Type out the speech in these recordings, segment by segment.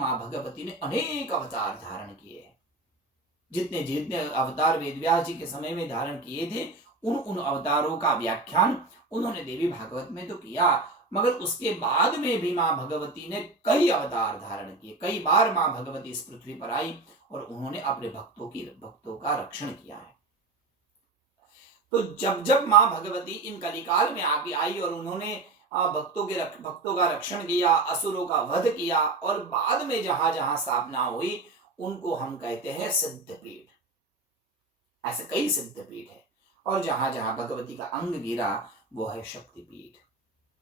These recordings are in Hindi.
मां भगवती ने अनेक अवतार धारण किए हैं। जितने जितने अवतार वेदव्यास जी के समय में धारण किए थे, उन उन अवतारों का व्याख्यान उन्होंने देवी भागवत में तो किया, मगर उसके बाद में भी मां भगवती ने कई अवतार धारण किए। कई बार मां भगवती इस पृथ्वी पर आई और उन्होंने अपने भक्तों का रक्षण किया है। तो जब जब मां भगवती इन कलिकाल में आगे आई और उन्होंने भक्तों का रक्षण किया, असुरों का वध किया, और बाद में जहां जहां स्थापना हुई उनको हम कहते हैं सिद्धपीठ। ऐसे कई सिद्धपीठ है, और जहां जहां भगवती का अंग गिरा वो है शक्तिपीठ।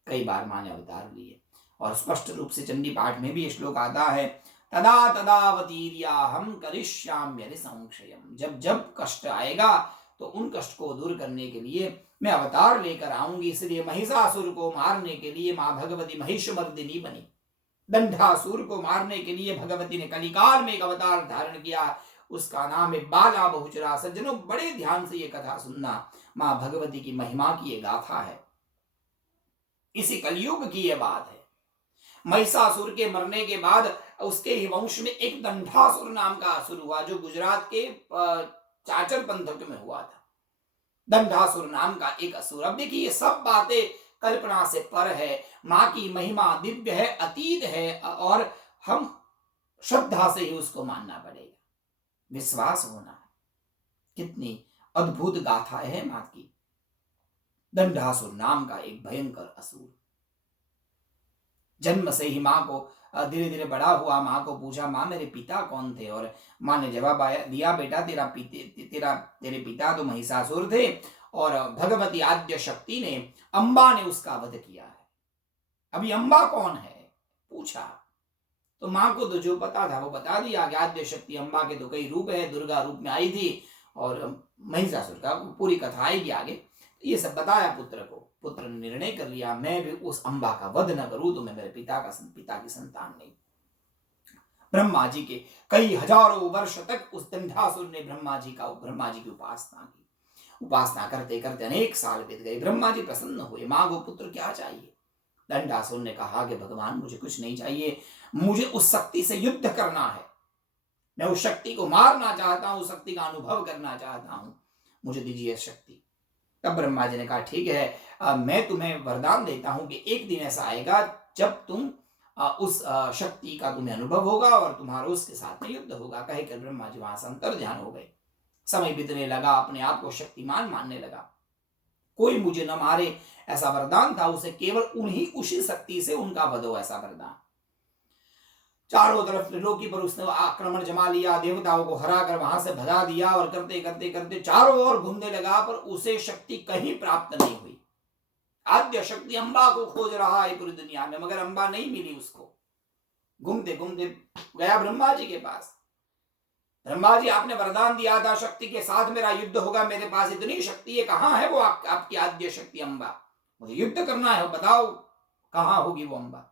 कई बार मां ने अवतार लिए, और स्पष्ट रूप से चंडी पाठ में भी ये श्लोक आता है, तदा तदावतीर्याहम करिष्याम्यनि संशयम। जब जब कष्ट आएगा तो उन कष्ट को दूर करने के लिए मैं अवतार लेकर आऊंगी। इसलिए महिषासुर को मारने के लिए मां भगवती महिषमर्दिनी बनी। दंडासुर को मारने के लिए भगवती ने कलिकाल में एक अवतार धारण किया, उसका नाम है बाला बहुचरा। सज्जनों, बड़े ध्यान से ये कथा सुनना, मां भगवती की महिमा की ये गाथा है, इसी कलयुग की ये बात है। महिषासुर के मरने के बाद उसके ही वंश में एक दंडासुर नाम का असुर हुआ, जो गुजरात के चाचर पंथक में हुआ था। दंडासुर नाम का एक असुर। अब देखिए, ये सब बातें कल्पना से पर है। मां की महिमा दिव्य है, अतीत है, और हम श्रद्धा से ही उसको मानना पड़ेगा, विश्वास होना है। कितनी अद्भुत गाथा है मां की। दंडासुर नाम का एक भयंकर असुर, जन्म से ही मां को धीरे धीरे बड़ा हुआ। मां को पूछा, मां मेरे पिता कौन थे? और मां ने जवाब दिया, बेटा तेरे पिता तो महिषासुर थे, और भगवती आद्य शक्ति ने, अंबा ने उसका वध किया है। अभी अंबा कौन है पूछा, तो मां को तो जो पता था वो बता दिया कि आद्य शक्ति अंबा के तो कई रूप है, दुर्गा रूप में आई थी, और महिषासुर का पूरी कथा आएगी आगे। ये सब बताया पुत्र को। पुत्र ने निर्णय कर लिया, मैं भी उस अंबा का वध न करूं तो मैं मेरे पिता की संतान नहीं। ब्रह्मा जी के कई हजारों वर्ष तक उस दंडासुर ने ब्रह्मा जी की उपासना की। उपासना करते करते अनेक साल बीत गए। ब्रह्मा जी प्रसन्न हुए, मांगो पुत्र क्या चाहिए? दंडासुर ने कहा कि भगवान मुझे कुछ नहीं चाहिए, मुझे उस शक्ति से युद्ध करना है। मैं उस शक्ति को मारना चाहता हूं, उस शक्ति का अनुभव करना चाहता हूं, मुझे दीजिए शक्ति। तब ब्रह्मा जी ने कहा, ठीक है, मैं तुम्हें वरदान देता हूं कि एक दिन ऐसा आएगा जब तुम उस शक्ति का तुम्हें अनुभव होगा और तुम्हारा उसके साथ में युद्ध होगा। कहकर ब्रह्मा जी वहां से अंतर ध्यान हो गए। समय बीतने लगा, अपने आप को शक्तिमान मानने लगा। कोई मुझे न मारे ऐसा वरदान था उसे, केवल उसी शक्ति से उनका वध हो, ऐसा वरदान। चारों तरफ त्रिलोकी पर उसने आक्रमण जमा लिया, देवताओं को हरा कर वहां से भगा दिया, और करते करते करते चारों ओर घूमने लगा, पर उसे शक्ति कहीं प्राप्त नहीं हुई। आद्य शक्ति अंबा को खोज रहा है पूरी दुनिया में, मगर अंबा नहीं मिली उसको। घूमते घूमते गया ब्रह्मा जी के पास। ब्रह्मा जी, आपने वरदान दिया था शक्ति के साथ मेरा युद्ध होगा, मेरे पास इतनी शक्ति है, कहां है वो आपकी आद्य शक्ति अंबा? मुझे युद्ध करना है, बताओ कहां होगी वो अंबा?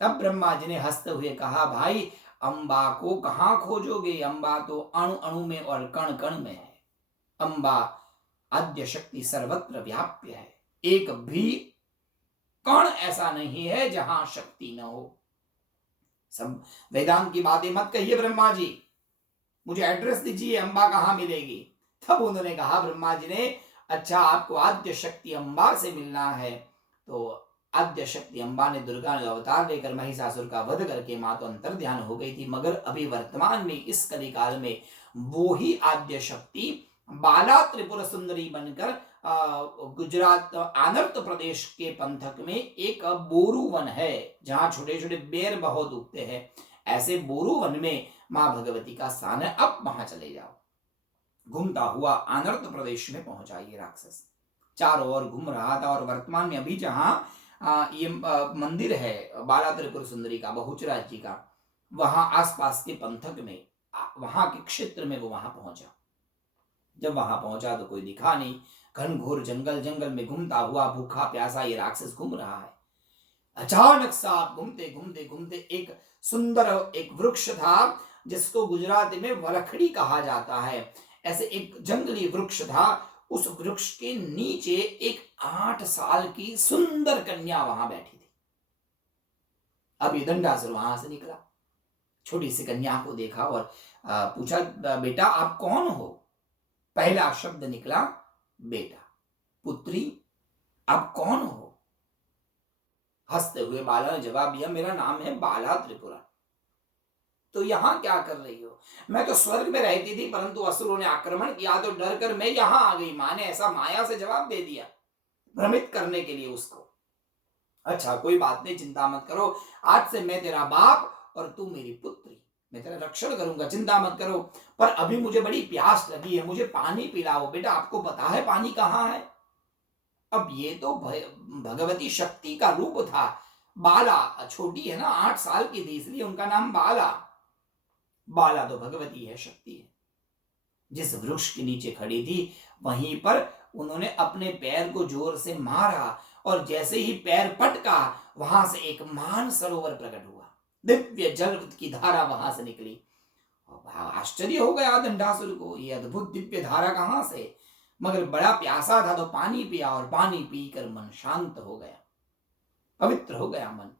तब ब्रह्मा जी ने हंसते हुए कहा, भाई अंबा को कहां खोजोगे? अंबा तो अणु अणु में और कण कण में है। अंबा आद्य शक्ति सर्वत्र व्याप्य है, एक भी कण ऐसा नहीं है जहां शक्ति न हो। सब वेदांत की बातें मत कहिए ब्रह्मा जी, मुझे एड्रेस दीजिए, अंबा कहां मिलेगी? तब उन्होंने कहा ब्रह्मा जी ने, अच्छा आपको आद्य शक्ति अंबा से मिलना है। तो आद्य शक्ति अंबा ने, दुर्गा ने अवतार लेकर महिषासुर का वध करके मां तो अंतर ध्यान हो गई थी, मगर अभी वर्तमान में इस कलिकाल में वो ही आद्य शक्ति बाला त्रिपुर सुंदरी बनकर गुजरात आनर्त प्रदेश के पंथक में एक बोरू वन है, जहां छोटे छोटे बेर बहुत उगते हैं। ऐसे बोरू वन में मां भगवती का स्थान है। अब वहां चले जाओ। घूमता हुआ आनर्त प्रदेश में पहुंचा ये राक्षस, चारों ओर घूम रहा था। और वर्तमान में अभी जहां ये मंदिर है बाला त्रिपुर सुंदरी का, बहुचरा जी का, वहां आसपास के पंथक में, वहां के क्षेत्र में वो वहां पहुंचा। जब वहां पहुंचा तो कोई दिखा नहीं। घनघोर जंगल में घूमता हुआ भूखा प्यासा ये राक्षस घूम रहा है। अचानक सा घूमते घूमते घूमते एक सुंदर एक वृक्ष था, जिसको गुजराती में वरखड़ी कहा जाता है। ऐसे एक जंगली वृक्ष था। उस वृक्ष के नीचे एक 8 साल की सुंदर कन्या वहां बैठी थी। अब ये दंडासुर वहां से निकला। छोटी सी कन्या को देखा और पूछा, बेटा आप कौन हो? पहला शब्द निकला बेटा। पुत्री आप कौन हो? हंसते हुए बाला ने जवाब दिया, मेरा नाम है बाला त्रिपुरा। तो यहां क्या कर रही हो? मैं तो स्वर्ग में रहती थी, परंतु असुरों ने आक्रमण किया तो डर कर मैं यहां आ गई। मां ने ऐसा माया से जवाब दे दिया, भ्रमित करने के लिए उसको। अच्छा कोई बात नहीं, चिंता मत करो, आज से मैं तेरा बाप और तू मेरी पुत्री, मैं तेरा रक्षण करूंगा, चिंता मत करो। पर अभी मुझे बड़ी प्यास लगी है, मुझे पानी पिलाओ। बेटा आपको पता है पानी कहाँ है? अब ये तो भगवती शक्ति का रूप था। बाला छोटी है ना, 8 साल की थी, इसलिए उनका नाम बाला। बाला तो भगवती है, शक्ति है। जिस वृक्ष के नीचे खड़ी थी वहीं पर उन्होंने अपने पैर को जोर से मारा और जैसे ही पैर पटका वहां से एक मान सरोवर प्रकट हुआ, दिव्य जल की धारा वहां से निकली। आश्चर्य हो गया दंडासुर को, ये अद्भुत दिव्य धारा कहां से? मगर बड़ा प्यासा था तो पानी पिया और पानी पीकर मन शांत हो गया, पवित्र हो गया मन।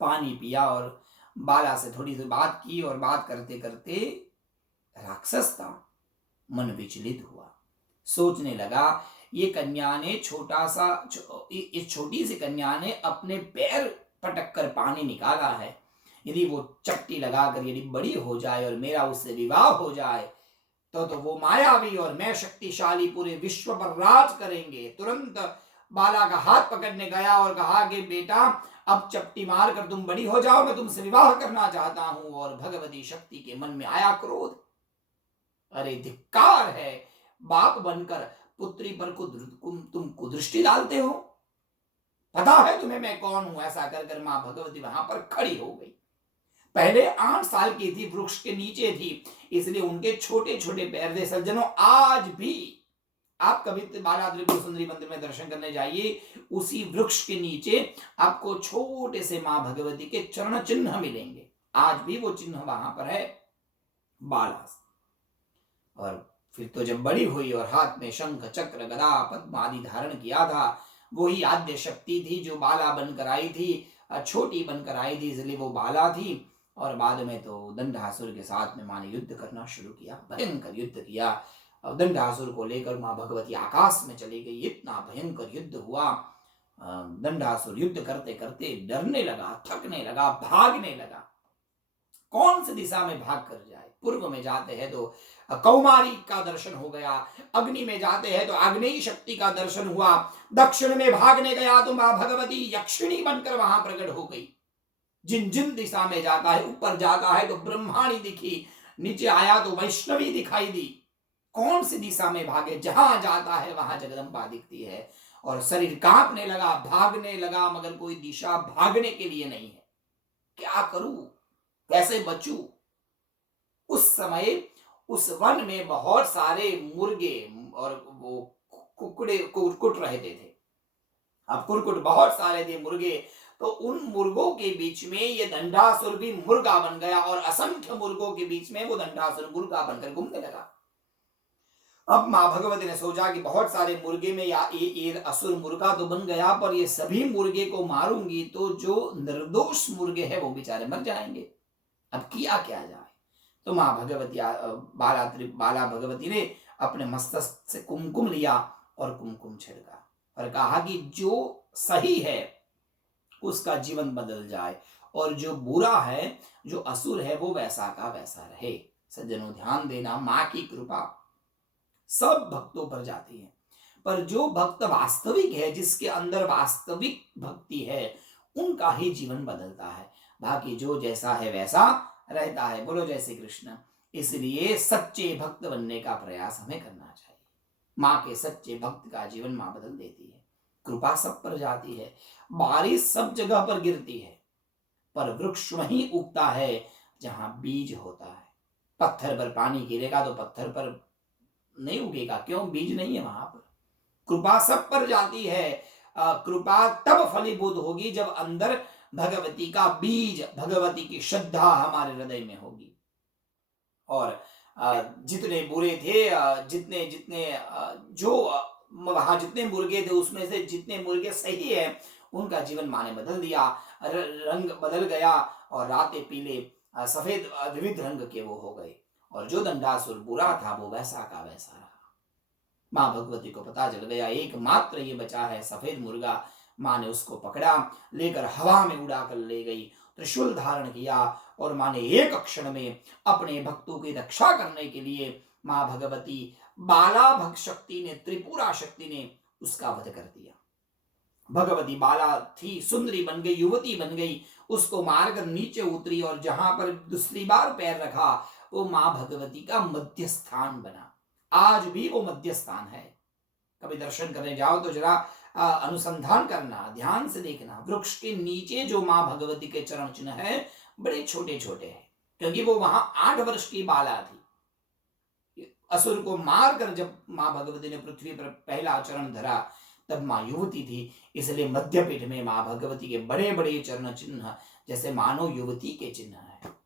पानी पिया और बाला से थोड़ी सी बात की और बात करते करते राक्षस था, मन विचलित हुआ, सोचने लगा ये कन्या ने इस छोटी सी कन्या ने अपने पैर पटक कर पानी निकाला है। यदि वो चपटी लगाकर यदि बड़ी हो जाए और मेरा उससे विवाह हो जाए तो वो मायावी और मैं शक्तिशाली पूरे विश्व पर राज करेंगे। तुरंत बाला का हाथ पकड़ने गया और कहा कि बेटा अब चपटी मार कर तुम बड़ी हो जाओ, मैं तुमसे विवाह करना चाहता हूं। और भगवती शक्ति के मन में आया क्रोध, अरे धिक्कार है, बाप बनकर पुत्री पर तुम कुदृष्टि डालते हो, पता है तुम्हें मैं कौन हूं? ऐसा कर कर मां भगवती वहां पर खड़ी हो गई। पहले 8 साल की थी, वृक्ष के नीचे थी, इसलिए उनके छोटे छोटे पैर थे। सज्जनों आज भी आप कभी बाला त्रिपुर सुंदरी मंदिर में दर्शन करने जाइए, उसी वृक्ष के नीचे आपको छोटे से मां भगवती के चरण चिन्ह मिलेंगे। आज भी वो चिन्ह वहां पर है बाला। और फिर तो जब बड़ी हुई और हाथ में शंख चक्र गदा पद्म आदि धारण किया था, वही आद्य शक्ति थी जो बाला बनकर आई थी, छोटी बनकर आई थी, इसलिए वो बाला थी। और बाद में तो दंडासुर के साथ में मां ने युद्ध करना शुरू किया, भयंकर युद्ध किया। दंडासुर को लेकर मां भगवती आकाश में चली गई, इतना भयंकर युद्ध हुआ। दंडासुर युद्ध करते करते डरने लगा, थकने लगा, भागने लगा। कौन सी दिशा में भाग कर जाए? पूर्व में जाते हैं तो कौमारी का दर्शन हो गया, अग्नि में जाते हैं तो आग्नेय शक्ति का दर्शन हुआ, दक्षिण में भागने गया तो मां भगवती यक्षिणी बनकर वहां प्रकट हो गई। जिन जिन दिशा में जाता है, ऊपर जाता है तो ब्रह्माणी दिखी, नीचे आया तो वैष्णवी दिखाई दी। कौन सी दिशा में भागे? जहां जाता है वहां जगदम्बा दिखती है। और शरीर कांपने लगा, भागने लगा, मगर कोई दिशा भागने के लिए नहीं है। क्या करूं, कैसे बचूं? उस समय उस वन में बहुत सारे मुर्गे और वो कुकड़े कुट रहे थे। अब कुरकुट बहुत सारे थे मुर्गे, तो उन मुर्गों के बीच में ये दंडासुर भी मुर्गा बन गया और असंख्य मुर्गों के बीच में वो दंडासुर मुर्गा बनकर घूमने लगा। अब मां भगवती ने सोचा कि बहुत सारे मुर्गे में या ये असुर मुर्गा तो बन गया, पर ये सभी मुर्गे को मारूंगी तो जो निर्दोष मुर्गे हैं वो बेचारे मर जाएंगे। अब किया क्या जाए? तो मां भगवती बाला भगवती ने अपने मस्तक से कुमकुम लिया और कुमकुम छिड़का और कहा कि जो सही है उसका जीवन बदल जाए और जो बुरा है, जो असुर है, वो वैसा का वैसा रहे। सज्जनों ध्यान देना, मां की कृपा सब भक्तों पर जाती है, पर जो भक्त वास्तविक है, जिसके अंदर वास्तविक भक्ति है, उनका ही जीवन बदलता है। बाकी जो जैसा है वैसा रहता है। बोलो जय श्री कृष्ण। इसलिए सच्चे भक्त बनने का प्रयास हमें करना चाहिए। मां के सच्चे भक्त का जीवन मां बदल देती है। कृपा सब पर जाती है, बारिश सब जगह पर गिरती है, पर वृक्ष वहीं उगता है जहां बीज होता है। पत्थर पर पानी गिरेगा तो पत्थर पर नहीं उगेगा, क्यों? बीज नहीं है वहां पर। कृपा सब पर जाती है। कृपा तब फलीभूत होगी जब अंदर भगवती का बीज, भगवती की श्रद्धा हमारे हृदय में होगी। और जितने बुरे थे, जितने जितने जो वहां जितने मुर्गे थे उसमें से जितने मुर्गे सही है उनका जीवन मां ने बदल दिया, रंग बदल गया और रातें पीले सफेद विविध रंग के वो हो गए, और जो दंडासुर बुरा था वो वैसा का वैसा रहा। माँ भगवती को पता चल गया एकमात्र ये बचा है सफेद मुर्गा। माँ ने उसको पकड़ा, लेकर हवा में उड़ा कर ले गई, त्रिशूल धारण किया, और माँ ने एक क्षण में अपने भक्तों की रक्षा करने के लिए माँ भगवती बाला भग शक्ति ने, त्रिपुरा शक्ति ने उसका वध कर दिया। भगवती बाला थी, सुंदरी बन गई, युवती बन गई, उसको मारकर नीचे उतरी, और जहां पर दूसरी बार पैर रखा वो मां भगवती का मध्य स्थान बना। आज भी वो मध्य स्थान है। कभी दर्शन करने जाओ तो जरा अनुसंधान करना, ध्यान से देखना, वृक्ष के नीचे जो मां भगवती के चरण चिन्ह है बड़े छोटे छोटे हैं, क्योंकि वो वहां 8 वर्ष की बाला थी। असुर को मारकर जब मां भगवती ने पृथ्वी पर पहला चरण धरा तब मां युवती थी, इसलिए मध्यपीठ में मां भगवती के बड़े बड़े चरण चिन्ह जैसे मानो युवती के चिन्ह है।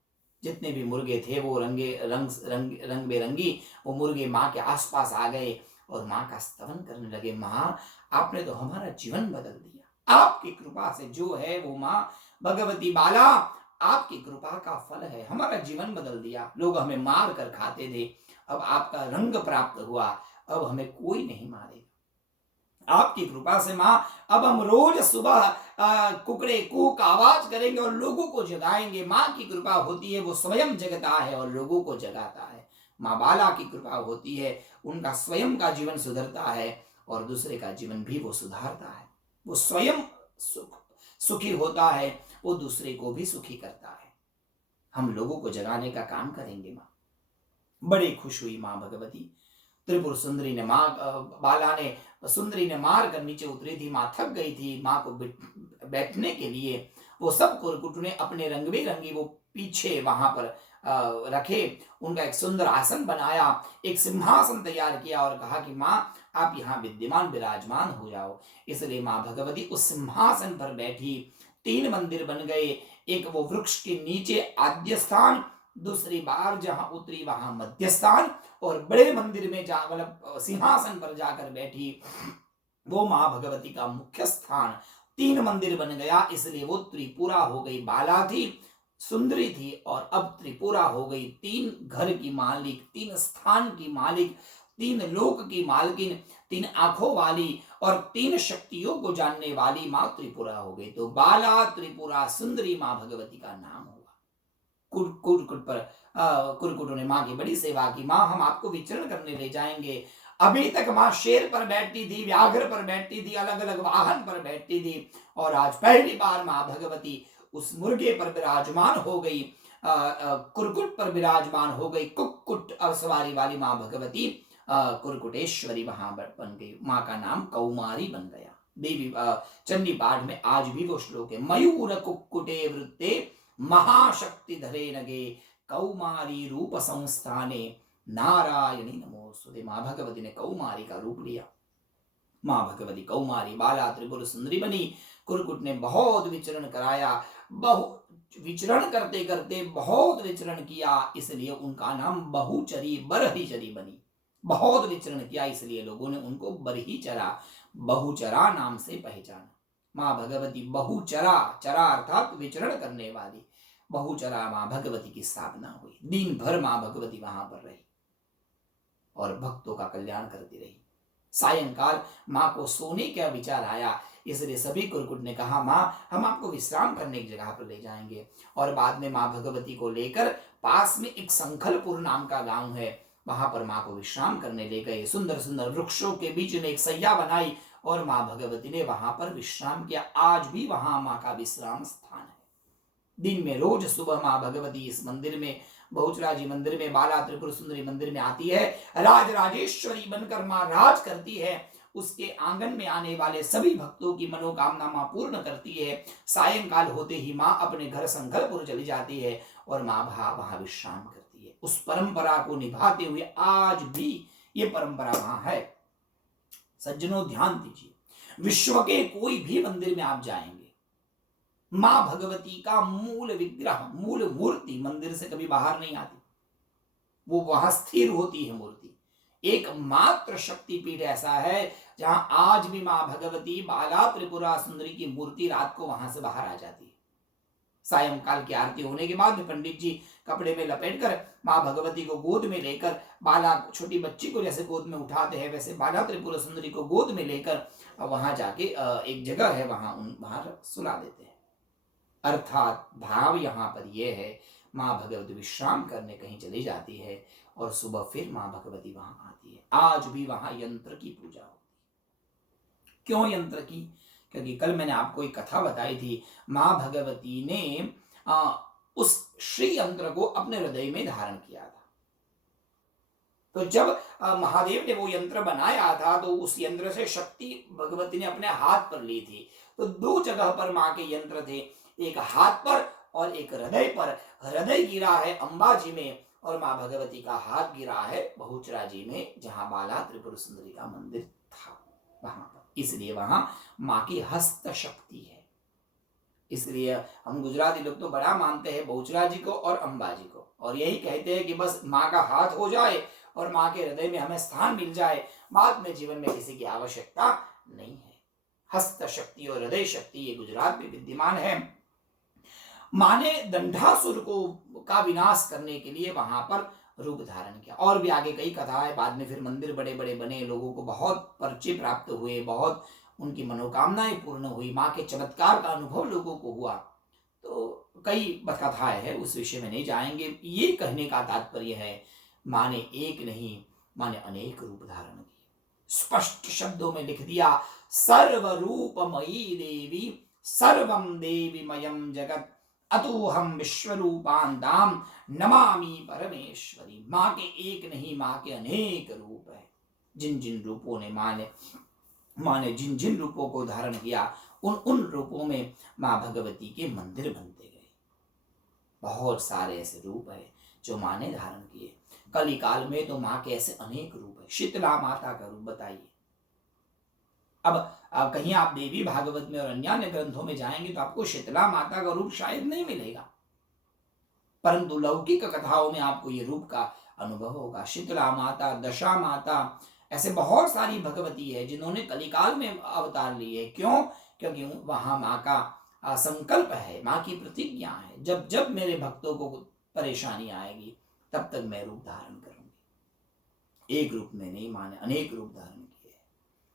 जितने भी मुर्गे थे वो रंग बेरंगी वो मुर्गे माँ के आसपास आ गए और माँ का स्तवन करने लगे। माँ, आपने तो हमारा जीवन बदल दिया, आपकी कृपा से जो है वो माँ भगवती बाला आपकी कृपा का फल है, हमारा जीवन बदल दिया। लोग हमें मार कर खाते थे, अब आपका रंग प्राप्त हुआ, अब हमें कोई नहीं मारेगा। आपकी कृपा से माँ अब हम रोज सुबह कुकड़े कूक आवाज करेंगे और लोगों को जगाएंगे। माँ की कृपा होती है, वो स्वयं जगता है और लोगों को जगाता है। माँ बाला की कृपा होती है, उनका स्वयं का जीवन सुधरता है और दूसरे का जीवन भी वो सुधारता है। वो स्वयं सुखी होता है, वो दूसरे को भी सुखी करता है। हम लोगों को जगाने का काम करेंगे। माँ बड़ी खुश हुई माँ भगवती। त्रिपुर सुंदरी ने बाला ने सुंदरी ने मार कर नीचे उतरी थी, माँ थक गई थी। माँ को बैठने के लिए वो सब कुरकुट ने अपने रंग बिरंगी वो पीछे वहां पर रखे, उनका एक सुंदर आसन बनाया, एक सिंहासन तैयार किया और कहा कि माँ आप यहाँ विद्यमान विराजमान हो जाओ। इसलिए माँ भगवती उस सिंहासन पर बैठी। 3 मंदिर बन गए, एक वो वृक्ष के नीचे आद्य स्थान, दूसरी बार जहां उतरी वहां मध्य स्थान, और बड़े मंदिर में जा मतलब सिंहासन पर जाकर बैठी वो मां भगवती का मुख्य स्थान। 3 मंदिर बन गया, इसलिए वो त्रिपुरा हो गई। बाला थी, सुंदरी थी और अब त्रिपुरा हो गई। 3 घर की मालिक, 3 स्थान की मालिक, 3 लोक की मालकिन, 3 आंखों वाली और 3 शक्तियों को जानने वाली मां त्रिपुरा हो गई। तो बाला त्रिपुरा सुंदरी मां भगवती का नाम हुआ। कुरकुट पर कुरकुटों ने माँ की बड़ी सेवा की। माँ हम आपको विचरण करने ले जाएंगे। अभी तक माँ शेर पर बैठती थी, व्याघ्र पर बैठती थी, अलग अलग वाहन पर बैठती थी, और आज पहली बार माँ भगवती उस मुर्गे पर विराजमान हो गई, कुरकुट पर विराजमान हो गई। कुक्कुट सवारी वाली माँ भगवती कुरकुटेश्वरी वहां बन गई। माँ का नाम कौमारी बन गया। देवी चंडी पाठ में आज भी वो श्लोक है, मयूर कुक्कुटे वृत्ते महाशक्ति धरे नगे कौमारी रूप संस्थाने नारायणी नमोस्तुते। मां भगवती ने कौमारी का रूप लिया। मां भगवती कौमारी बाला त्रिपुर सुंदरी बनी। कुरकुट ने बहुत विचरण कराया, बहुत विचरण करते करते बहुत विचरण किया, इसलिए उनका नाम बहुचरी बरहीचरी बनी। बहुत विचरण किया इसलिए लोगों ने उनको बरहीचरा, बहुचरा नाम से पहचाना। माँ भगवती बहुचरा, चरा अर्थात विचरण करने वाली, बहुचरा माँ भगवती की स्थापना हुई। दिन भर माँ भगवती वहां पर रही और भक्तों का कल्याण करती रही। सायंकाल माँ को सोने का विचार आया, इसलिए सभी कुरकुट ने कहा माँ हम आपको विश्राम करने की जगह पर ले जाएंगे। और बाद में माँ भगवती को लेकर पास में एक संखलपुर नाम का गांव है, वहां पर माँ को विश्राम करने ले गए। सुंदर सुंदर वृक्षों के बीच में एक सैया बनाई और माँ भगवती ने वहां पर विश्राम किया। आज भी वहां माँ का विश्राम स्थान है। दिन में रोज सुबह माँ भगवती इस मंदिर में, बहुचराजी मंदिर में, बाला त्रिपुर सुंदरी मंदिर में आती है। राज राजेश्वरी बनकर माँ राज करती है। उसके आंगन में आने वाले सभी भक्तों की मनोकामना माँ पूर्ण करती है। सायंकाल होते ही माँ अपने घर संखलपुर चली जाती है और माँ वहां विश्राम करती है। उस परंपरा को निभाते हुए आज भी ये परंपरा वहां है। सज्जनों ध्यान दीजिए, विश्व के कोई भी मंदिर में आप जाएंगे, मां भगवती का मूल विग्रह, मूल मूर्ति मंदिर से कभी बाहर नहीं आती, वो वहां स्थिर होती है मूर्ति। एकमात्र शक्तिपीठ ऐसा है जहां आज भी मां भगवती बाला त्रिपुरा सुंदरी की मूर्ति रात को वहां से बाहर आ जाती है। सायंकाल की आरती होने के बाद पंडित जी कपड़े में लपेटकर माँ भगवती को गोद में लेकर, बाला छोटी बच्ची को जैसे गोद में उठाते हैं वैसे बाला त्रिपुरा सुंदरी को गोद में लेकर वहां जाके एक जगह है वहां बाहर सुला देते हैं। अर्थात भाव यहाँ पर यह है, माँ भगवती विश्राम करने कहीं चली जाती है और सुबह फिर माँ भगवती वहां आती है। आज भी वहां यंत्र की पूजा होती है। क्यों यंत्र की? क्योंकि कल मैंने आपको एक कथा बताई थी, माँ भगवती ने उस श्री यंत्र को अपने हृदय में धारण किया था। तो जब महादेव ने वो यंत्र बनाया था तो उस यंत्र से शक्ति भगवती ने अपने हाथ पर ली थी। तो दो जगह पर माँ के यंत्र थे, एक हाथ पर और एक हृदय पर। हृदय गिरा है अंबाजी में और माँ भगवती का हाथ गिरा है बहुचराजी में, जहां बाला त्रिपुर सुंदरी का मंदिर था वहां पर। इसलिए वहां माँ की हस्त शक्ति है। इसलिए हम गुजराती लोग तो बड़ा मानते हैं बहुचरा जी को और अंबाजी को, और यही कहते हैं कि बस माँ का हाथ हो जाए और माँ के हृदय में हमें स्थान मिल जाए, बाद में जीवन में किसी की आवश्यकता नहीं है। हस्त शक्ति और हृदय शक्ति ये गुजरात में विद्यमान है। माँ ने दंडासुर को का विनाश करने के लिए वहां पर रूप धारण किया। और भी आगे कई कथाएं, बाद में फिर मंदिर बड़े बड़े बने, लोगों को बहुत परिचय प्राप्त हुए, बहुत उनकी मनोकामनाएं पूर्ण हुई, माँ के चमत्कार का अनुभव लोगों को हुआ। तो कई कथाएं हैं, उस विषय में नहीं जाएंगे। ये कहने का तात्पर्य है, माँ ने एक नहीं, माँ ने अनेक रूप धारण किए। स्पष्ट शब्दों में लिख दिया, सर्वरूपमयी देवी सर्वम देवीमयम जगत अतोहम विश्वरूपांताम नमामि परमेश्वरी। माँ के एक नहीं, माँ के अनेक रूप है। जिन जिन रूपों ने माँ ने जिन जिन रूपों को धारण किया, उन उन रूपों में माँ भगवती के मंदिर बनते गए। बहुत सारे ऐसे रूप है जो माँ ने धारण किए। कली काल में तो माँ के ऐसे अनेक रूप है। शीतला माता का रूप बताइए। अब कहीं आप देवी भागवत में और अन्य ग्रंथों में जाएंगे तो आपको शीतला माता का रूप शायद नहीं मिलेगा, परंतु लौकिक कथाओं में आपको ये रूप का अनुभव होगा। शीतला माता, दशा माता, ऐसे बहुत सारी भगवती है जिन्होंने कलिकाल में अवतार लिए। क्यों? क्योंकि वहां माँ का संकल्प है, माँ की प्रतिज्ञा है, जब जब मेरे भक्तों को परेशानी आएगी तब तक मैं रूप धारण करूंगी। एक रूप में नहीं, माँ ने अनेक रूप धारण किए।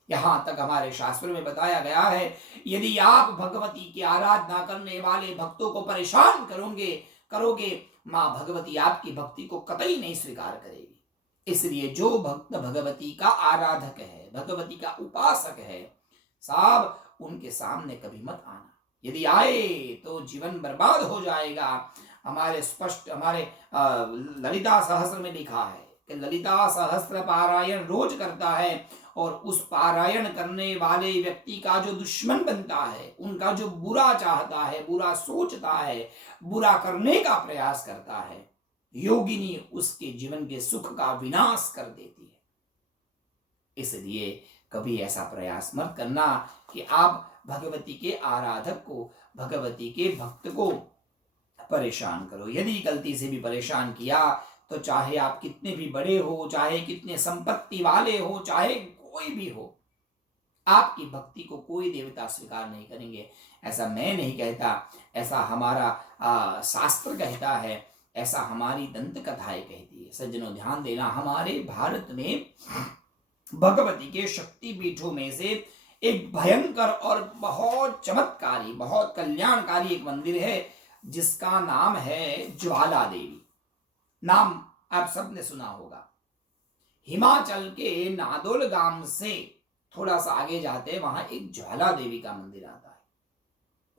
यहां तक हमारे शास्त्र में बताया गया है, यदि आप भगवती की आराधना करने वाले भक्तों को परेशान करोगे, माँ भगवती आपकी भक्ति को कतई नहीं स्वीकार करेगी। इसलिए जो भक्त भगवती का आराधक है, भगवती का उपासक है, साहब उनके सामने कभी मत आना। यदि आए तो जीवन बर्बाद हो जाएगा। हमारे ललिता सहस्त्र में लिखा है कि ललिता सहस्त्र पारायण रोज करता है, और उस पारायण करने वाले व्यक्ति का जो दुश्मन बनता है, उनका जो बुरा चाहता है, बुरा सोचता है, बुरा करने का प्रयास करता है, योगिनी उसके जीवन के सुख का विनाश कर देती है। इसलिए कभी ऐसा प्रयास मत करना कि आप भगवती के आराधक को, भगवती के भक्त को परेशान करो। यदि गलती से भी परेशान किया तो चाहे आप कितने भी बड़े हो, चाहे कितने संपत्ति वाले हो, चाहे कोई भी हो, आपकी भक्ति को कोई देवता स्वीकार नहीं करेंगे। ऐसा मैं नहीं कहता, ऐसा हमारा शास्त्र कहता है, ऐसा हमारी दंत कथाएं कहती है। सज्जनों ध्यान देना, हमारे भारत में भगवती के शक्ति पीठों में से एक भयंकर और बहुत चमत्कारी, बहुत कल्याणकारी एक मंदिर है जिसका नाम है ज्वाला देवी। नाम आप सबने सुना होगा। हिमाचल के नादौल गांव से थोड़ा सा आगे जाते हैं, वहां एक ज्वाला देवी का मंदिर आता है।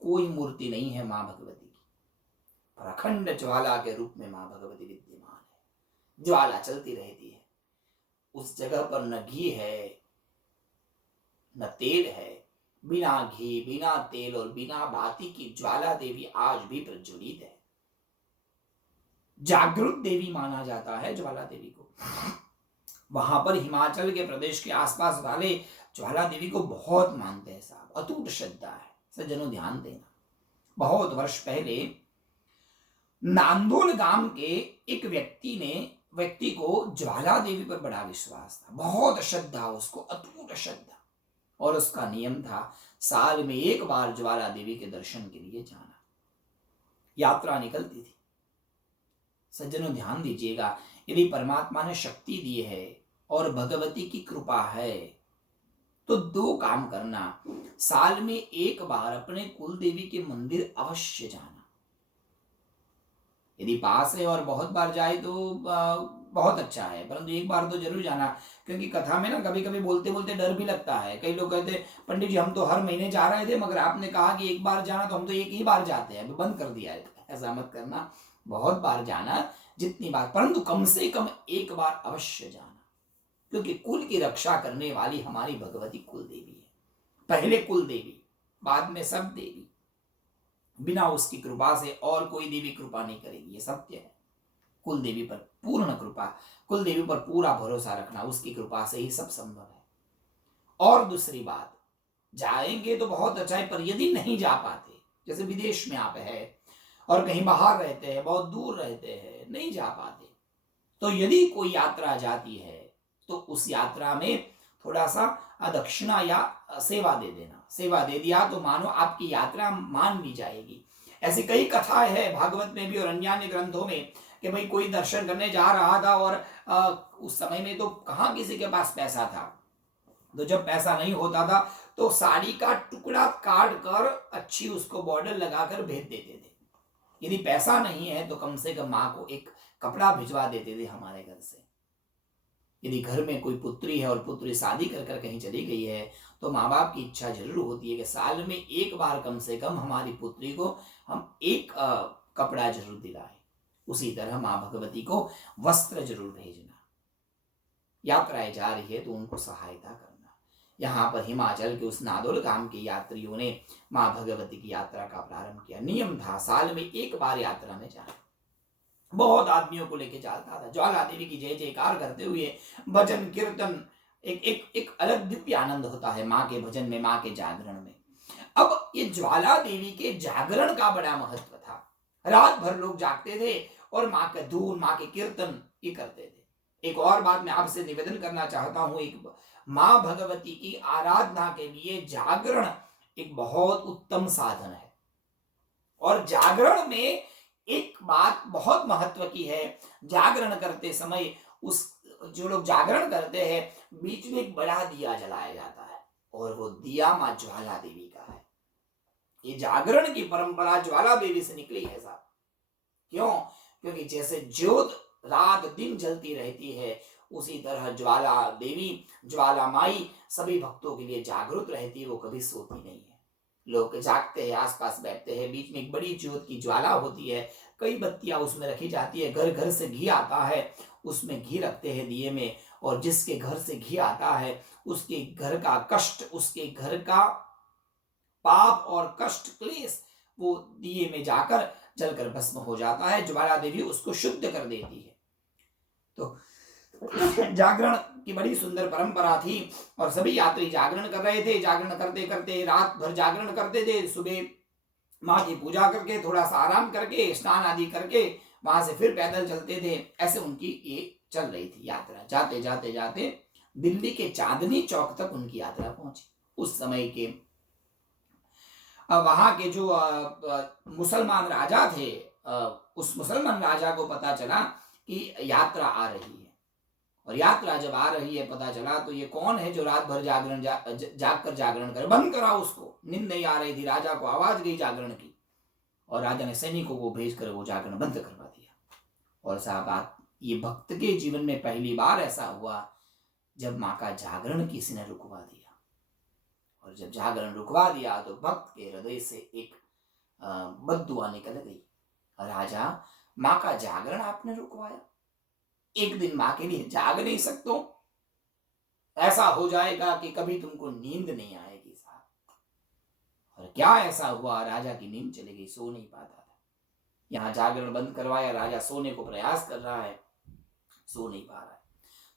कोई मूर्ति नहीं है मां भगवती की, पर अखंड ज्वाला के रूप में मां भगवती विद्यमान है। ज्वाला चलती रहती है। उस जगह पर न घी है न तेल है। बिना घी, बिना तेल और बिना बाती की ज्वाला देवी आज भी प्रज्वलित है। जागृत देवी माना जाता है ज्वाला देवी को। वहां पर हिमाचल के प्रदेश के आसपास वाले ज्वाला देवी को बहुत मानते हैं साहब, अटूट श्रद्धा है। सज्जनों ध्यान देना, बहुत वर्ष पहले नांदोल गांव के एक व्यक्ति को ज्वाला देवी पर बड़ा विश्वास था, बहुत श्रद्धा, उसको अटूट श्रद्धा, और उसका नियम था साल में एक बार ज्वाला देवी के दर्शन के लिए जाना। यात्रा निकलती थी। सज्जनों ध्यान दीजिएगा, यदि परमात्मा ने शक्ति दी है और भगवती की कृपा है तो दो काम करना, साल में एक बार अपने कुल देवी के मंदिर अवश्य जाना। यदि पास है और बहुत बार जाए तो बहुत अच्छा है, परंतु एक बार तो जरूर जाना, क्योंकि कथा में ना कभी कभी बोलते बोलते डर भी लगता है। कई लोग कहते हैं पंडित जी हम तो हर महीने जा रहे थे, मगर आपने कहा कि एक बार जाना, तो हम तो एक ही बार जाते हैं, अभी बंद कर दिया है। ऐसा मत करना, बहुत बार जाना, जितनी बार, परंतु कम से कम एक बार अवश्य जाना, क्योंकि कुल की रक्षा करने वाली हमारी भगवती कुल देवी है। पहले कुल देवी, बाद में सब देवी। बिना उसकी कृपा से और कोई देवी कृपा नहीं करेगी, ये सत्य है। कुल देवी पर पूर्ण कृपा, कुल देवी पर पूरा भरोसा रखना, उसकी कृपा से ही सब संभव है। और दूसरी बात, जाएंगे तो बहुत अच्छा है, पर यदि नहीं जा पाते, जैसे विदेश में आप है और कहीं बाहर रहते हैं, बहुत दूर रहते हैं, नहीं जा पाते, तो यदि कोई यात्रा जाती है तो उस यात्रा में थोड़ा सा दक्षिणा या सेवा दे देना। सेवा दे दिया तो मानो आपकी यात्रा मान ली जाएगी। ऐसी कई कथाएं हैं भागवत में भी और अन्य ग्रंथों में कि भाई कोई दर्शन करने जा रहा था और उस समय में तो कहाँ किसी के पास पैसा था, तो जब पैसा नहीं होता था तो साड़ी का टुकड़ा काट कर अच्छी उसको बॉर्डर लगाकर भेज देते थे। यदि पैसा नहीं है तो कम से कम माँ को एक कपड़ा भिजवा देते थे हमारे घर से। यदि घर में कोई पुत्री है और पुत्री शादी कर कर कहीं चली गई है तो माँ बाप की इच्छा जरूर होती है कि साल में एक बार कम से कम हमारी पुत्री को हम एक कपड़ा जरूर दिलाएं। उसी तरह माँ भगवती को वस्त्र जरूर भेजना। यात्राएं जा रही है तो उनको सहायता करना। यहाँ पर हिमाचल के उस नादौल गांव के यात्रियों ने माँ भगवती की यात्रा का प्रारंभ किया। नियम था साल में एक बार यात्रा में जाना। बहुत आदमियों को लेके जाता था, ज्वाला देवी की जय जयकार करते हुए भजन कीर्तन, एक अलग दिव्य आनंद होता है माँ के भजन में, माँ के जागरण में। अब ये ज्वाला देवी के जागरण का बड़ा महत्व था। रात भर लोग जागते थे और माँ के धून, माँ के कीर्तन ये करते थे। एक और बात मैं आपसे निवेदन करना चाहता हूँ, एक माँ भगवती की आराधना के लिए जागरण एक बहुत उत्तम साधन है। और जागरण में एक बात बहुत महत्व की है, जागरण करते समय उस जो लोग जागरण करते हैं बीच में एक बड़ा दिया जलाया जाता है और वो दिया माँ ज्वाला देवी का है। ये जागरण की परंपरा ज्वाला देवी से निकली है साहब। क्यों? क्योंकि जैसे ज्योत रात दिन जलती रहती है, उसी तरह ज्वाला देवी, ज्वाला माई सभी भक्तों के लिए जागृत रहती है, वो कभी सोती नहीं है। लोग जागते हैं, आसपास बैठते हैं, बीच में एक बड़ी ज्योत की ज्वाला होती है, कई बत्तियां उसमें रखी जाती है, घर घर से घी आता है, उसमें घी रखते हैं दिए में, और जिसके घर से घी आता है उसके घर का कष्ट, उसके घर का पाप और कष्ट क्लेश वो दिए में जाकर जलकर भस्म हो जाता है। ज्वाला देवी उसको शुद्ध कर देती है। तो जागरण की बड़ी सुंदर परंपरा थी और सभी यात्री जागरण कर रहे थे। जागरण करते करते रात भर जागरण करते थे। सुबह माँ की पूजा करके थोड़ा सा आराम करके स्नान आदि करके वहां से फिर पैदल चलते थे। ऐसे उनकी ये चल रही थी यात्रा। जाते जाते जाते दिल्ली के चांदनी चौक तक उनकी यात्रा पहुंची। उस समय के वहां के जो मुसलमान राजा थे, उस मुसलमान राजा को पता चला कि यात्रा आ रही है, और यात्रा जब आ रही है पता चला तो ये कौन है जो रात भर जागरण जाग कर जागरण करे, बंद करा उसको। नींद नहीं आ रही थी, राजा को आवाज गई जागरण की, और राजा ने सैनिकों को भेज कर वो जागरण बंद करवा दिया। और साहब ये भक्त के जीवन में पहली बार ऐसा हुआ जब माँ का जागरण किसी ने रुकवा दिया। और जब जागरण रुकवा दिया तो भक्त के हृदय से एक बद्दुआ निकल गई। राजा, माँ का जागरण आपने रुकवाया, एक दिन माँ के लिए जाग नहीं सकते, ऐसा हो जाएगा कि कभी तुमको नींद नहीं आएगी साहब। और क्या ऐसा हुआ, राजा की नींद चली गई, सो नहीं पाता था। यहाँ जागरण बंद करवाया, राजा सोने को प्रयास कर रहा है, सो नहीं पा रहा है।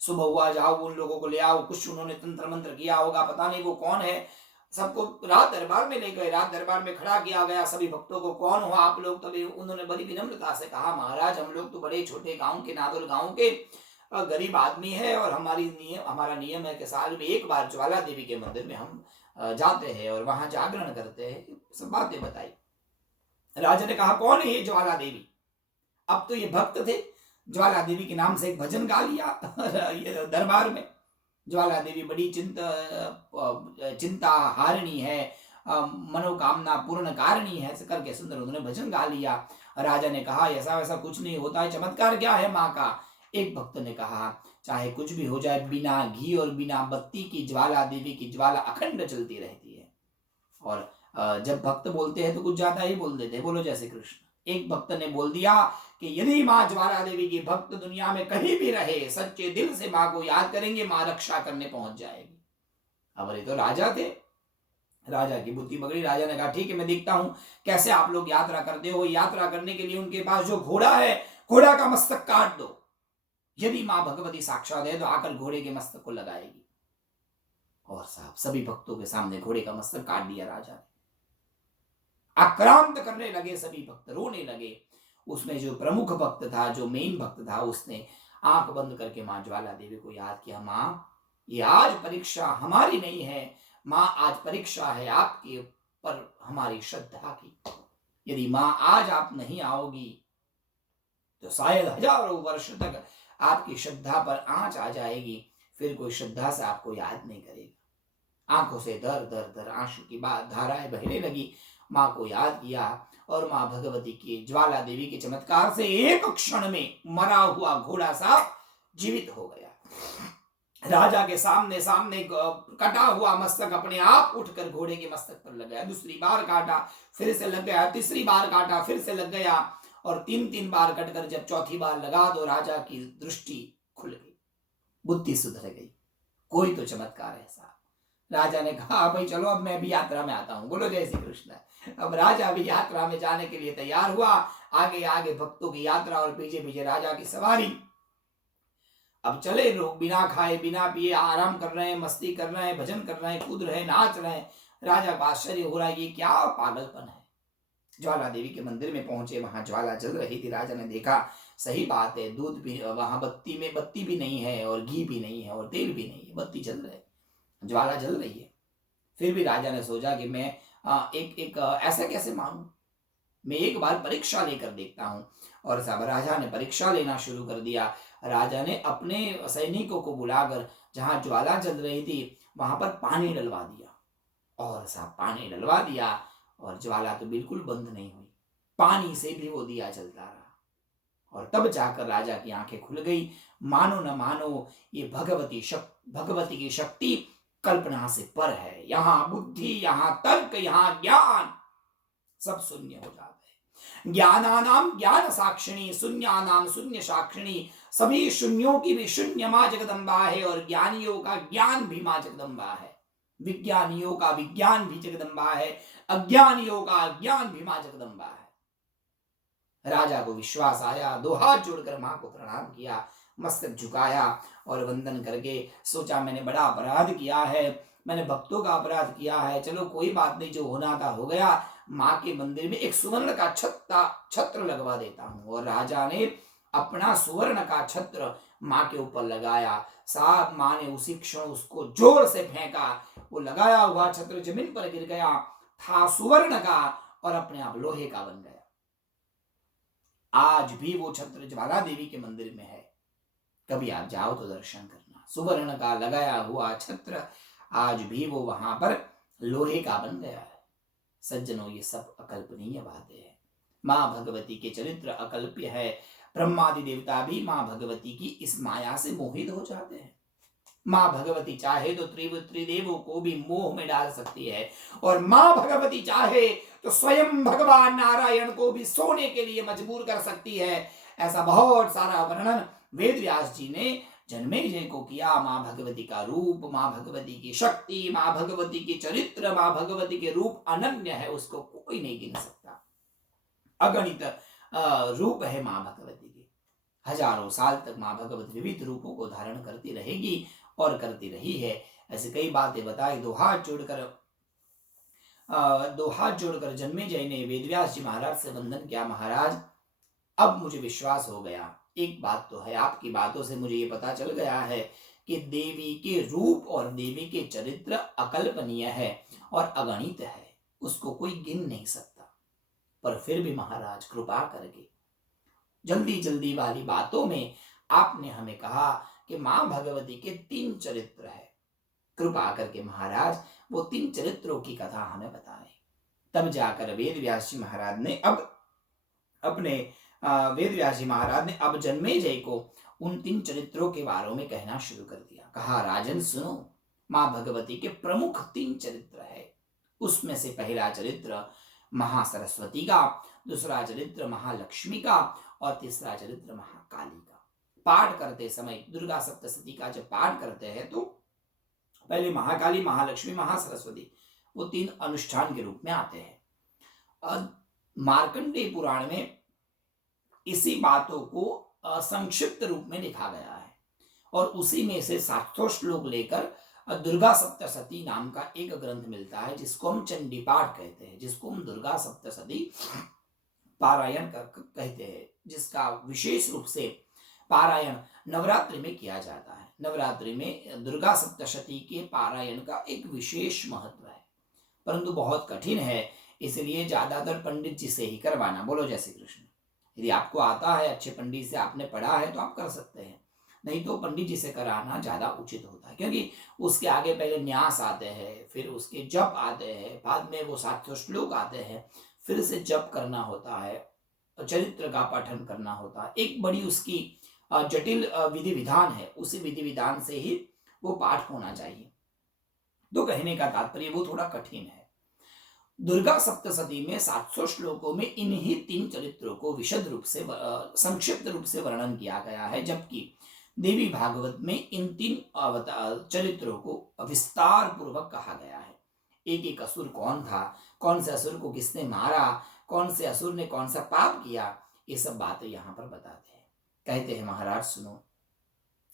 सुबह हुआ, जाओ उन लोगों को ले आओ, कुछ उन्होंने तंत्र मंत्र किया होगा, पता नहीं वो कौन है। सबको रात दरबार में ले गए, रात दरबार में खड़ा किया गया सभी भक्तों को, कौन हो आप लोग। तभी उन्होंने बड़ी विनम्रता से कहा, महाराज हम लोग तो बड़े छोटे गांव के, नादौल गांव के गरीब आदमी है, और हमारा नियम है कि साल में एक बार ज्वाला देवी के मंदिर में हम जाते हैं और वहां जागरण करते हैं। सब बातें बताई। राजा ने कहा कौन है ये ज्वाला देवी? अब तो ये भक्त थे, ज्वाला देवी के नाम से एक भजन गा लिया ये दरबार में। ज्वाला देवी बड़ी चिंता हारिणी है, मनोकामना पूर्ण कारिणी है, ऐसे करके सुंदर उन्होंने भजन गा लिया। राजा ने कहा ऐसा वैसा कुछ नहीं होता है, चमत्कार क्या है माँ का? एक भक्त ने कहा चाहे कुछ भी हो जाए, बिना घी और बिना बत्ती की ज्वाला देवी की ज्वाला अखंड चलती रहती है। और जब भक्त बोलते हैं तो कुछ ज्यादा ही बोल देते हैं, बोलो जय श्री कृष्ण। एक भक्त ने बोल दिया कि यदि माँ ज्वाला देवी की भक्त दुनिया में कहीं भी रहे, सच्चे दिल से माँ को याद करेंगे, माँ रक्षा करने पहुंच जाएगी। अब ये तो राजा थे, राजा की बुद्धि पकड़ी। राजा ने कहा ठीक है, मैं देखता हूं कैसे आप लोग यात्रा करते हो। यात्रा करने के लिए उनके पास जो घोड़ा है, घोड़ा का मस्तक काट दो। यदि मां भगवती साक्षात है तो आकर घोड़े के मस्तक को लगाएगी। और साहब सभी भक्तों के सामने घोड़े का मस्तक काट दिया राजा ने। आक्रांत करने लगे सभी भक्त, रोने लगे। उसमें जो प्रमुख भक्त था, जो मेन भक्त था, उसने आंख बंद करके मां ज्वाला देवी को याद किया, मां ये आज परीक्षा हमारी नहीं है, मां आज परीक्षा है आपके पर हमारी श्रद्धा की। यदि मां आज आप नहीं आओगी तो शायद हजारों वर्ष तक आपकी श्रद्धा पर आंच आ जाएगी, फिर कोई श्रद्धा से आपको याद नहीं करेगा। आंखों से दर दर दर आंसू की धाराएं बहने लगी। मां को याद किया और मां भगवती की ज्वाला देवी के चमत्कार से एक क्षण में मरा हुआ घोड़ा सा जीवित हो गया। राजा के सामने सामने कटा हुआ मस्तक अपने आप उठकर घोड़े के मस्तक पर लग गया। दूसरी बार काटा, फिर से लग गया, तीसरी बार काटा, फिर से लग गया, और तीन बार कटकर जब चौथी बार लगा तो राजा की दृष्टि खुल गई, बुद्धि सुधर गई। कोई तो चमत्कार ऐसा। राजा ने कहा भाई चलो अब मैं भी यात्रा में आता हूं, बोलो जय श्री कृष्ण। अब राजा भी यात्रा में जाने के लिए तैयार हुआ। आगे आगे भक्तों की यात्रा और पीछे पीछे राजा की सवारी। अब चले लोग बिना खाए बिना पिए आराम कर रहे हैं, मस्ती कर रहे हैं, भजन कर रहे हैं, कूद रहे हैं, नाच रहे हैं। राजा को आश्चर्य हो रहा है ये क्या पागलपन है। ज्वाला देवी के मंदिर में पहुंचे, वहां ज्वाला जल रही थी। राजा ने देखा सही बात है, दूध भी वहां बत्ती भी नहीं है और घी भी नहीं है और तेल भी नहीं है, बत्ती जल रही है, ज्वाला जल रही है। फिर भी राजा ने सोचा कि मैं ऐसा कैसे मानूं, मैं एक बार परीक्षा लेकर देखता हूं। और सब राजा ने परीक्षा लेना शुरू कर दिया। राजा ने अपने सैनिकों को बुलाकर जहां ज्वाला जल रही थी वहां पर पानी डलवा दिया, और साहब पानी डलवा दिया और ज्वाला तो बिल्कुल बंद नहीं हुई, पानी से भी वो दिया जलता रहा। और तब जाकर राजा की आंखें खुल गई। मानो न मानो ये भगवती की शक्ति कल्पना से पर है। यहाँ बुद्धि, यहाँ तर्क, यहाँ ज्ञान सब शून्य हो जाता है। ज्ञानानाम ज्ञान साक्षिणी, शून्यानाम शून्य साक्षिणी। सभी शून्यों की भी शून्य मां जगदम्बा है और ज्ञानियों का ज्ञान भी मां जगदम्बा है। विज्ञानियों का विज्ञान भी जगदम्बा है, अज्ञानियों का अज्ञान भी मां जगदम्बा है। राजा को विश्वास आया, दो हाथ जोड़कर मां को प्रणाम किया, मस्तक झुकाया और वंदन करके सोचा मैंने बड़ा अपराध किया है, मैंने भक्तों का अपराध किया है, चलो कोई बात नहीं, जो होना था हो गया। माँ के मंदिर में एक सुवर्ण का छत्र लगवा देता हूँ। और राजा ने अपना सुवर्ण का छत्र माँ के ऊपर लगाया। साहब माँ ने उसी क्षण उसको जोर से फेंका, वो लगाया हुआ छत्र जमीन पर गिर गया, था सुवर्ण का और अपने आप लोहे का बन गया। आज भी वो छत्र ज्वाला देवी के मंदिर में है, कभी आप जाओ तो दर्शन करना। सुवर्ण का लगाया हुआ छत्र आज भी वो वहां पर लोहे का बन गया है। सज्जनों ये सब अकल्पनीय बातें हैं। मां भगवती के चरित्र अकल्प्य है। ब्रह्मादि देवता भी मां भगवती की इस माया से मोहित हो जाते हैं। मां भगवती चाहे तो त्रिदेवों को भी मोह में डाल सकती है, और मां भगवती चाहे तो स्वयं भगवान नारायण को भी सोने के लिए मजबूर कर सकती है। ऐसा बहुत सारा वर्णन वेद व्यास जी ने जन्मेजय को किया। मां भगवती का रूप, मां भगवती की शक्ति, मां भगवती के चरित्र, मां भगवती के रूप अनन्य है, उसको कोई नहीं गिन सकता। अगणित रूप है मां भगवती के। हजारों साल तक मां भगवती विविध रूपों को धारण करती रहेगी और करती रही है। ऐसे कई बातें बताई। दो हाथ जोड़कर जन्मेजय ने वेदव्यास जी महाराज से वंदन किया, महाराज अब मुझे विश्वास हो गया। एक बात तो है, आपकी बातों से मुझे ये पता चल गया है कि देवी के रूप और देवी के चरित्र अकल्पनीय है और अगणित है, उसको कोई गिन नहीं सकता। पर फिर भी महाराज कृपा करके जल्दी जल्दी वाली बातों में आपने हमें कहा कि मां भगवती के 3 चरित्र है। कृपा करके महाराज वो 3 चरित्रों की कथा हमें बताएं। तब जाकर वेद व्यास जी महाराज ने अब जन्मेजय को उन 3 चरित्रों के बारे में कहना शुरू कर दिया। कहा, राजन सुनो, मां भगवती के प्रमुख 3 चरित्र है। उसमें से पहला चरित्र महासरस्वती का, दूसरा चरित्र महालक्ष्मी का और तीसरा चरित्र महाकाली का। पाठ करते समय दुर्गा सप्तशती का जब पाठ करते हैं तो पहले महाकाली, महालक्ष्मी, महासरस्वती वो 3 अनुष्ठान के रूप में आते हैं। और मार्कंडेय पुराण में इसी बातों को संक्षिप्त रूप में लिखा गया है और उसी में से 700 श्लोक लेकर दुर्गा सप्तशती नाम का एक ग्रंथ मिलता है, जिसको हम चंडी पाठ कहते हैं, जिसको हम दुर्गा सप्तशती पारायण कहते हैं, जिसका विशेष रूप से पारायण नवरात्रि में किया जाता है। नवरात्रि में दुर्गा सप्तशती के पारायण का एक विशेष महत्व है, परंतु बहुत कठिन है, इसलिए ज्यादातर पंडित जी से ही करवाना। बोलो जय श्री कृष्ण। यदि आपको आता है, अच्छे पंडित से आपने पढ़ा है तो आप कर सकते हैं, नहीं तो पंडित जी से कराना ज्यादा उचित होता है, क्योंकि उसके आगे पहले न्यास आते हैं, फिर उसके जप आते हैं, बाद में वो 700 श्लोक आते हैं, फिर से जप करना होता है, चरित्र का पठन करना होता है। एक बड़ी उसकी जटिल विधि विधान है, उसी विधि विधान से ही वो पाठ होना चाहिए। तो कहने का तात्पर्य वो थोड़ा कठिन है। दुर्गा सप्तशती में 700 श्लोकों में इन्हीं 3 चरित्रों को विशद रूप से संक्षिप्त रूप से वर्णन किया गया है, जबकि देवी भागवत में इन 3 चरित्रों को विस्तार पूर्वक कहा गया है। एक एक असुर कौन था, कौन से असुर को किसने मारा, कौन से असुर ने कौन सा पाप किया, ये सब बातें यहाँ पर बताते हैं। कहते हैं, महाराज सुनो,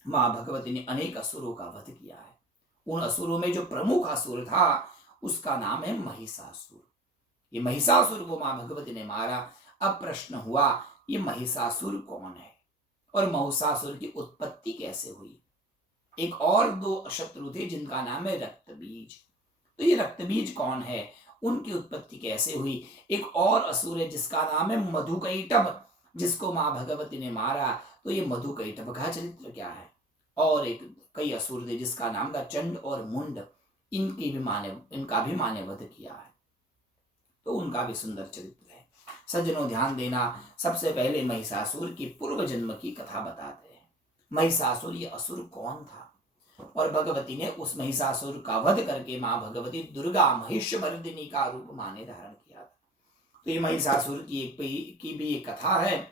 माँ भगवती ने अनेक असुरों का वध किया है। उन असुरों में जो प्रमुख असुर था उसका नाम है महिषासुर। ये महिषासुर को माँ भगवती ने मारा। अब प्रश्न हुआ, ये महिषासुर कौन है और महिषासुर की उत्पत्ति कैसे हुई? एक और 2 शत्रु थे जिनका नाम है रक्तबीज। तो ये रक्तबीज कौन है, उनकी उत्पत्ति कैसे हुई? एक और असुर है जिसका नाम है मधुकैटभ, जिसको माँ भगवती ने मारा। तो ये मधुकैटभ का चरित्र क्या है? और कई असुर थे जिसका नाम था चंड और मुंड, इनका भी माने वध किया है, तो उनका भी सुंदर चरित्र है। सज्जनों ध्यान देना, सबसे पहले महिषासुर की पूर्व जन्म की कथा बताते हैं। महिषासुर ये असुर कौन था और भगवती ने उस महिषासुर का वध करके माँ भगवती दुर्गा महिषमर्दिनी का रूप माने धारण किया था। तो ये महिषासुर की भी एक कथा है।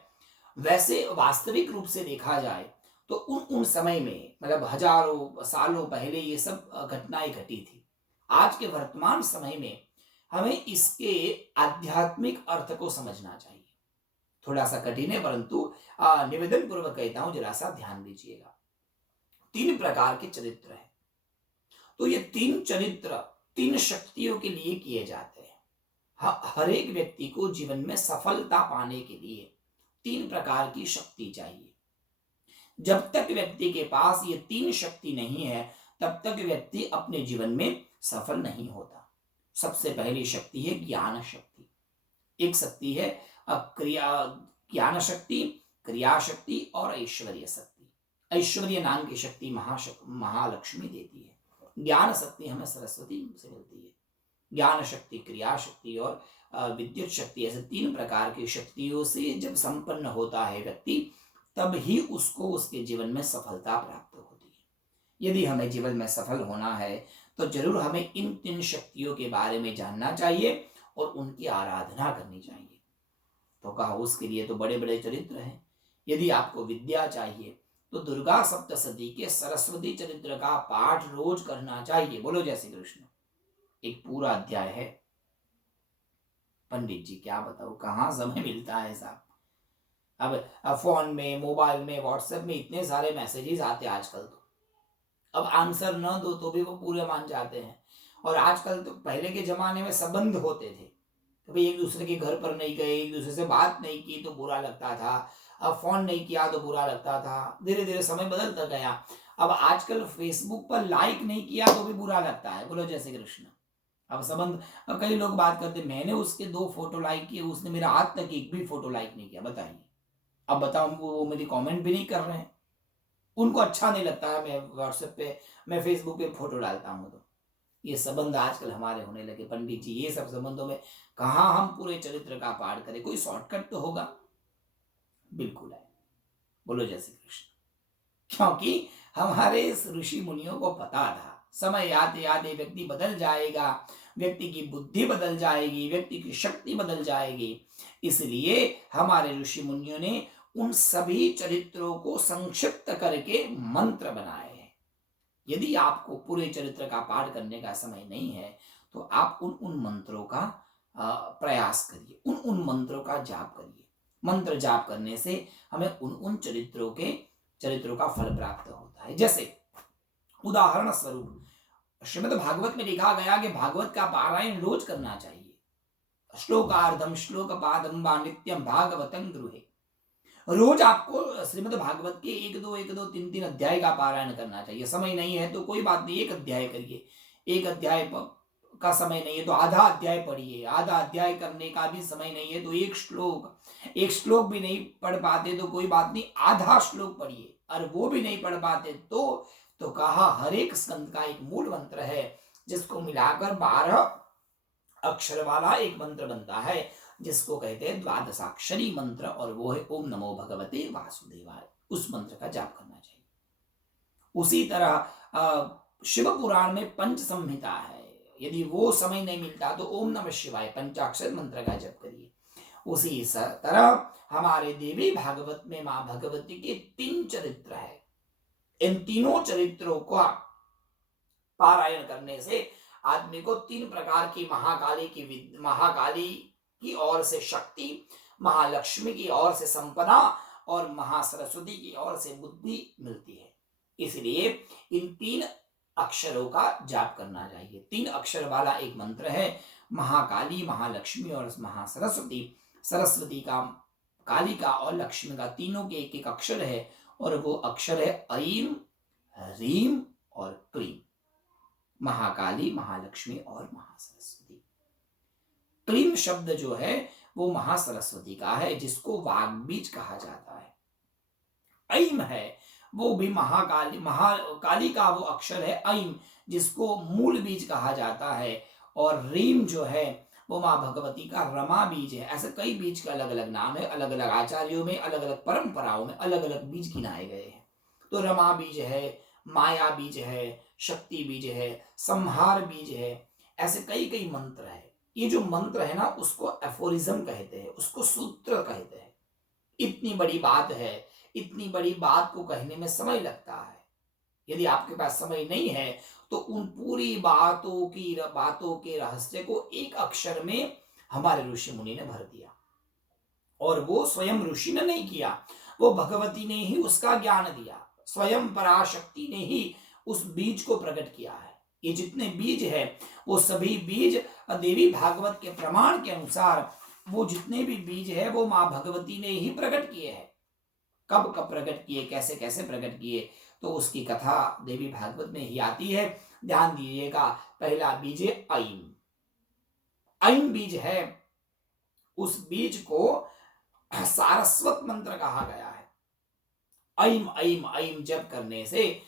वैसे वास्तविक रूप से देखा जाए तो उन समय में, मतलब हजारों सालों पहले ये सब घटनाएं घटी थी। आज के वर्तमान समय में हमें इसके आध्यात्मिक अर्थ को समझना चाहिए। थोड़ा सा कठिन है, परंतु निवेदन पूर्वक कहता हूं, जरा सा ध्यान दीजिएगा। 3 प्रकार के चरित्र हैं। तो ये 3 चरित्र 3 शक्तियों के लिए किए जाते हैं। हर एक व्यक्ति को जीवन में सफलता पाने के लिए 3 प्रकार की शक्ति चाहिए। जब तक व्यक्ति के पास ये 3 शक्ति नहीं है, तब तक व्यक्ति अपने जीवन में सफल नहीं होता। सबसे पहली शक्ति है ज्ञान शक्ति। एक शक्ति है ज्ञान शक्ति, क्रिया शक्ति और ऐश्वर्य शक्ति। ऐश्वर्य नाम की शक्ति महालक्ष्मी देती है। ज्ञान शक्ति हमें सरस्वती से मिलती है। ज्ञान शक्ति, क्रिया शक्ति और विद्युत शक्ति, ऐसे 3 प्रकार की शक्तियों से जब संपन्न होता है व्यक्ति, तब ही उसको उसके जीवन में सफलता प्राप्त होती है। यदि हमें जीवन में सफल होना है तो जरूर हमें इन 3 शक्तियों के बारे में जानना चाहिए और उनकी आराधना करनी चाहिए। तो कहा, उसके लिए तो बड़े बड़े चरित्र हैं। यदि आपको विद्या चाहिए तो दुर्गा सप्तशती के सरस्वती चरित्र का पाठ रोज करना चाहिए। बोलो जय श्री कृष्ण। एक पूरा अध्याय है। पंडित जी क्या बताओ, कहाँ समय मिलता है साहब। अब फोन में, मोबाइल में, व्हाट्सएप में इतने सारे मैसेजेस आते हैं आजकल। तो अब आंसर न दो तो भी वो पूरे मान जाते हैं। और आजकल तो, पहले के जमाने में संबंध होते थे, कभी एक दूसरे के घर पर नहीं गए, एक दूसरे से बात नहीं की तो बुरा लगता था। अब फोन नहीं किया तो बुरा लगता था। धीरे धीरे समय बदलता गया। अब आजकल फेसबुक पर लाइक नहीं किया तो भी बुरा लगता है। बोलो जय श्री कृष्ण। अब संबंध, अब कई लोग बात करते मैंने उसके 2 फोटो लाइक किए, उसने मेरा आज तक एक भी फोटो लाइक नहीं किया, बताइए। अब बताओ, वो मेरी कमेंट भी नहीं कर रहे हैं, उनको अच्छा नहीं लगता है मैं व्हाट्सएप पे, मैं फेसबुक पे फोटो डालता हूँ तो। ये संबंध आजकल हमारे होने लगे पंडित जी। ये सब संबंधों में कहाँ हम पूरे चरित्र का पाठ करें, कोई शॉर्टकट तो होगा? बिल्कुल है। बोलो जय श्री कृष्ण। क्योंकि हमारे इस ऋषि मुनियों को पता था समय आते आते व्यक्ति बदल जाएगा, व्यक्ति की बुद्धि बदल जाएगी, व्यक्ति की शक्ति बदल जाएगी। इसलिए हमारे ऋषि मुनियों ने उन सभी चरित्रों को संक्षिप्त करके मंत्र बनाए हैं। यदि आपको पूरे चरित्र का पाठ करने का समय नहीं है तो आप उन उन मंत्रों का प्रयास करिए, उन उन मंत्रों का जाप करिए। मंत्र जाप करने से हमें उन उन चरित्रों का फल प्राप्त होता है। जैसे उदाहरण स्वरूप श्रीमद् भागवत में लिखा गया कि भागवत का पारायण रोज करना चाहिए। श्लोकार्धम श्लोक पादम वा नित्यम भागवतं गृहे। रोज आपको श्रीमद् भागवत के 1-2 3-3 अध्याय का पारायण करना चाहिए। समय नहीं है तो कोई बात नहीं, 1 अध्याय करिए। 1 अध्याय का समय नहीं है तो आधा अध्याय पढ़िए। आधा अध्याय करने का भी समय नहीं है तो एक श्लोक भी नहीं पढ़ पाते तो कोई बात नहीं, आधा श्लोक पढ़िए। और वो भी नहीं पढ़ पाते तो कहा हर एक स्कंद का एक मूल मंत्र है जिसको मिलाकर 12 अक्षर वाला एक मंत्र बनता है, जिसको कहते हैं द्वादशाक्षरी मंत्र, और वो है ओम नमो भगवते वासुदेवाय। उस मंत्र का जाप करना चाहिए। उसी तरह शिव पुराण में पंच संहिता है, यदि वो समय नहीं मिलता तो ओम नमः शिवाय पंचाक्षर मंत्र का जप करिए। उसी तरह हमारे देवी भागवत में मां भगवती के 3 चरित्र है। इन तीनों चरित्रों का पारायण करने से आदमी को 3 प्रकार की महाकाली की ओर से शक्ति, महालक्ष्मी की ओर से संपदा और महासरस्वती की ओर से बुद्धि मिलती है। इसलिए इन 3 अक्षरों का जाप करना चाहिए। 3 अक्षर वाला एक मंत्र है, महाकाली, महालक्ष्मी और महासरस्वती। सरस्वती का, काली का और लक्ष्मी का, तीनों के एक एक अक्षर है, और वो अक्षर है ऐम, ह्रीम और क्लीम। महाकाली, महालक्ष्मी और महासरस्वती। क्लीम शब्द जो है वो महासरस्वती का है, जिसको वाग्बीज कहा जाता है। ऐम है वो भी महाकाली का वो अक्षर है ऐम, जिसको मूल बीज कहा जाता है। और रीम जो है वो माँ भगवती का रमा बीज है। ऐसे कई बीज के अलग अलग नाम है, अलग अलग आचार्यों में, अलग अलग परंपराओं में अलग अलग बीज गिनाए गए हैं। तो रमा बीज है, माया बीज है, शक्ति बीज है, संहार बीज है, ऐसे कई कई मंत्र है। ये जो मंत्र है ना, उसको एफोरिज्म कहते हैं, उसको सूत्र कहते हैं। इतनी बड़ी बात है, इतनी बड़ी बात को कहने में समय लगता है। यदि आपके पास समय नहीं है तो उन पूरी बातों के रहस्य को एक अक्षर में हमारे ऋषि मुनि ने भर दिया। और वो स्वयं ऋषि ने नहीं किया, वो भगवती ने ही उसका ज्ञान दिया, स्वयं पराशक्ति ने ही उस बीज को प्रकट किया है। ये जितने बीज है वो सभी बीज देवी भागवत के प्रमाण के अनुसार, वो जितने भी बीज है वो माँ भगवती ने ही प्रकट किए हैं। कब कब प्रकट किए, कैसे कैसे प्रकट किए, तो उसकी कथा देवी भागवत में ही आती है। ध्यान दीजिएगा, पहला बीज है ऐम। ऐम बीज है, उस बीज को सारस्वत मंत्र कहा गया है। ऐम ऐम ऐम जप करने से